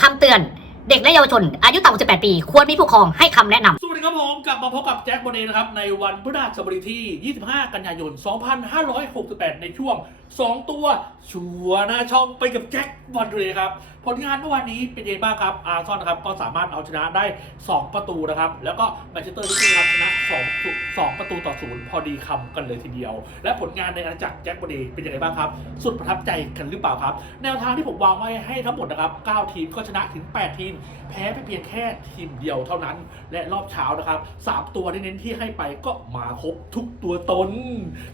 คำเตือน เด็กและเยาวชน อายุต่ำกว่า18 ปี ควรมีผู้ปกครองให้คำแนะนำ ครับผมกลับมาพบกับแจ็คบอลเดย์นะครับ ในวันพฤหัสบดีที่ 25 กันยายน 2568 ในช่วง 2 ตัว ชัวร์หน้าช่องไปกับแจ็คบอลเดย์ครับ ผลงานเมื่อวานนี้เป็นยังไงบ้างครับ อาร์ซอนนะครับ ก็สามารถเอาชนะได้ 2 ประตูนะครับ แล้วก็แมนเชสเตอร์ซิตี้ครับชนะ2 2ประตูต่อศูนย์พอดีคำกันเลยทีเดียว และผลงานในอาณาจักรแจ็คบอลเดย์เป็นยังไงบ้างครับ สุดประทับใจกันหรือเปล่าครับ แนวทางที่ผมวางไว้ให้ทั้งหมดนะครับ 9 ทีมก็ชนะถึง 8 ทีม แพ้ไปเพียงแค่ทีมเดียวเท่านั้น และรอบเช้านะครับ 3 ตัวที่เน้นที่ให้ไปก็มาครบทุกตัวตน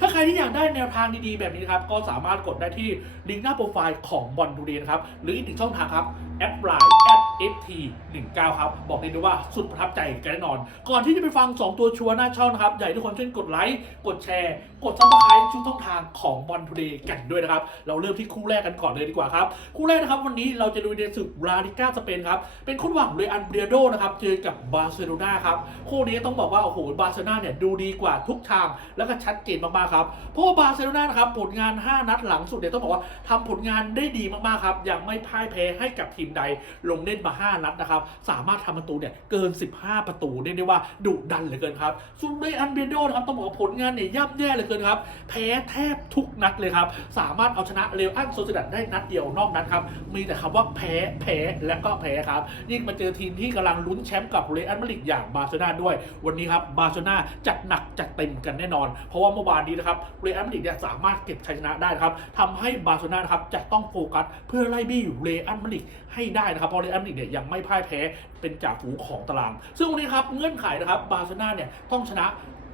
ถ้าใครที่อยากได้แนวทางดีๆ แบบนี้ครับ ก็สามารถกดได้ที่ลิงก์หน้าโปรไฟล์ของบอลดูเดย์นครับ หรืออีกหนึ่งช่องทางครับ แอดไลน์แอด ft19 ครับ บอกเลยด้วยว่าสุดประทับใจกันแน่นอน ก่อนที่จะไปฟัง 2 ตัวชัวร์หน้าช่องนะครับ อยากให้ทุกคนช่วยกดไลค์ กดแชร์ กดซับสไครต์ทุกช่องทางของบอลทูเดย์กันด้วยนะครับ เราเริ่มที่คู่แรกกันก่อนเลยดีกว่าครับ คู่แรกนะครับวันนี้เราจะดูในศึกลาลิก้าสเปนครับ เป็นคู่หว่างเรอันเบรียโดนะครับเจอกับบาร์เซโลนาครับ คู่นี้ต้องบอกว่าโอ้โหบาร์เซโลนาเนี่ยดูดีกว่าทุกทางแล้วก็ชัดเจนมากๆครับ เพราะว่าบาร์เซโลนานะครับผลงาน 5 นัดหลังสุดเนี่ยต้องบอกว่าทำผลงานได้ดีมากๆครับยังไม่พ่ายแพ้ให้กับทีมใดลงเล่นมา 5 นัดนะครับ สามารถทำประตูเนี่ยเกิน 15 ประตูเรียกได้ว่าดุดันเหลือเกินครับส่วนเรอันเบโดนะครับต้องบอกว่าผลงานเนี่ยย่ำแย่เหลือเกินครับ แพ้แทบทุกนัดเลยครับ สามารถเอาชนะเรอัลอันโซซิดัดได้นัดเดียวนอกนั้นครับมีแต่คำว่าแพ้แพ้และก็แพ้ครับยิ่งมาเจอทีมที่กำลังลุ้นแชมป์กับเรอัลมาดริดอย่างบาร์เซโลนาด้วย วันนี้ครับบาร์เซโลนาจัดหนักจัดเต็มกันแน่นอน เพราะว่าเมื่อวานนี้นะครับเรอัลมาดริดเนี่ยสามารถเก็บชัยชนะได้ครับทำให้บาร์เซโลนาครับจะต้องโฟกัสเพื่อไล่บี้เรอัลมาดริดให้ให้ได้นะครับเพราะเรอัลมาดริดเนี่ยยังไม่พ่ายแพ้เป็นจ่าฝูงของตาราง ซึ่งวันนี้ครับเงื่อนไขนะครับบาร์เซโลนาเนี่ยต้องชนะ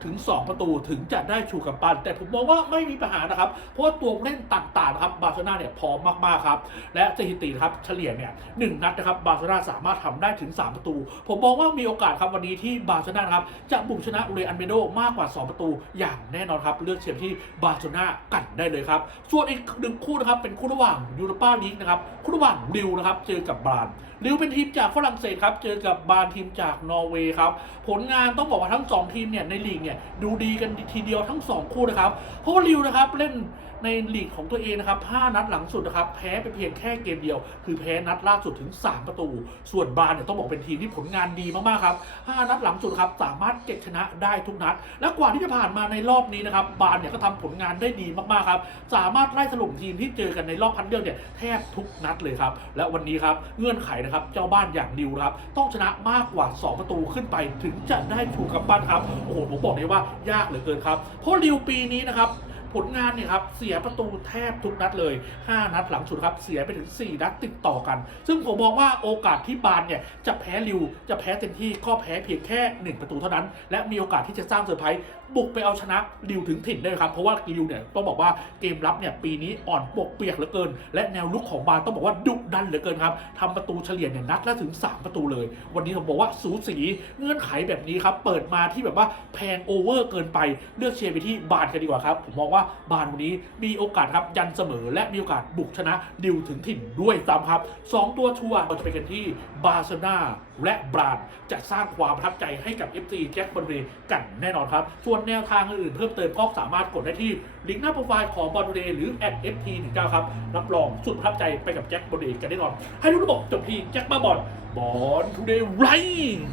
ถึง 2 ประตูถึงจะได้ชูกับปัน แต่ผมมองว่าไม่มีปัญหานะครับ เพราะว่าตัวเล่นต่างๆนะครับบาร์เซโลนาเนี่ยพร้อมมากๆครับและสถิตินะครับเฉลี่ยเนี่ยหนึ่งนัดนะครับบาร์เซโลนาสามารถทำได้ถึง 3 ประตู ผมมองว่ามีโอกาสครับวันนี้ที่บาร์เซโลนาครับจะบุกชนะเรอันเมโดมากกว่า 2 ประตู อย่างแน่นอนครับเลือกเชียร์ที่บาร์เซโลนากันได้เลยครับส่วนอีกหนึ่งคู่นะครับเป็นคู่ระหว่างยูโรปาลีกนะครับคู่ระหว่างริวนะครับเจอกับบารานริวเป็นทีมจากฝรั่งเศสครับเจอกับบารานทีมจากนอร์เวย์ครับผลงานต้องบอกว่าทั้งสองทีมเนี่ยในลีกเนี่ยดูดีกันทีเดียวทั้งสองคู่นะครับ เพราะว่าริวนะครับเล่นในลีกของตัวเองนะครับ 5 นัดหลังสุดนะครับ แพ้ไปเพียงแค่เกมเดียว คือแพ้นัดล่าสุดถึง 3 ประตู ส่วนบาร์เนี่ยต้องบอกเป็นทีมที่ผลงานดีมากๆครับ 5 นัดหลังสุดครับสามารถเก็บชนะได้ทุกนัด และกว่าที่จะผ่านมาในรอบนี้นะครับ บาร์เนี่ยก็ทำผลงานได้ดีมากๆครับ สามารถไล่ถล่มทีมที่เจอกันในรอบคัดเลือกเนี่ยแทบทุกนัดเลยครับ และวันนี้ครับเงื่อนไขนะครับเจ้าบ้านอย่างริวครับต้องชนะมากกว่า 2 ประตูขึ้นไปถึงจะได้ชูกกับบ้านครับ โอ้โหผมบอกได้ว่ายากเหลือเกินครับ เพราะริวปีนี้นะครับ ผลงานเนี่ยครับเสียประตูแทบทุกนัดเลย 5 นัดหลังสุดครับเสียไปถึง 4 นัดติดต่อกัน ซึ่งผมมองว่าโอกาสที่บานเนี่ยจะแพ้ริวจะแพ้เต็มที่ก็แพ้เพียงแค่ 1 ประตูเท่านั้น และมีโอกาสที่จะสร้างเซอร์ไพรส์บุกไปเอาชนะริวถึงถิ่นได้ครับ เพราะว่าริวเนี่ยต้องบอกว่าเกมรับเนี่ยปีนี้อ่อนปวกเปียกเหลือเกิน และแนวลุกของบานต้องบอกว่าดุดันเหลือเกินครับทำประตูเฉลี่ยเนี่ยนัดละถึง 3 ประตูเลย วันนี้ผมบอกว่าสูสีเงื่อนไขแบบนี้ครับเปิดมาที่แบบว่าแพงโอเวอร์เกินไปเลือกเชียร์ไปที่บานกันดีกว่าครับผมมองว่าบานวันนี้มีโอกาสครับยันเสมอ และมีโอกาสบุกชนะดิวถึงถิ่นด้วยซ้ำครับสองตัวชัวร์เราจะไปกันที่บาร์เซโลนาและบรานจะสร้างความประทับใจให้กับ FC แจ็คบอลเรกันแน่นอนครับ ส่วนแนวทางอื่นเพิ่มเติมก็สามารถกดได้ที่ลิงก์หน้าโปรไฟล์ของบอลเรหรือแอด @ft19 ครับ รับรองสุดประทับใจไปกับแจ็คบอลเรกันแน่นอน ให้ทุกระบบจบที่แจ็คมาบอลบอลทูเดย์ไร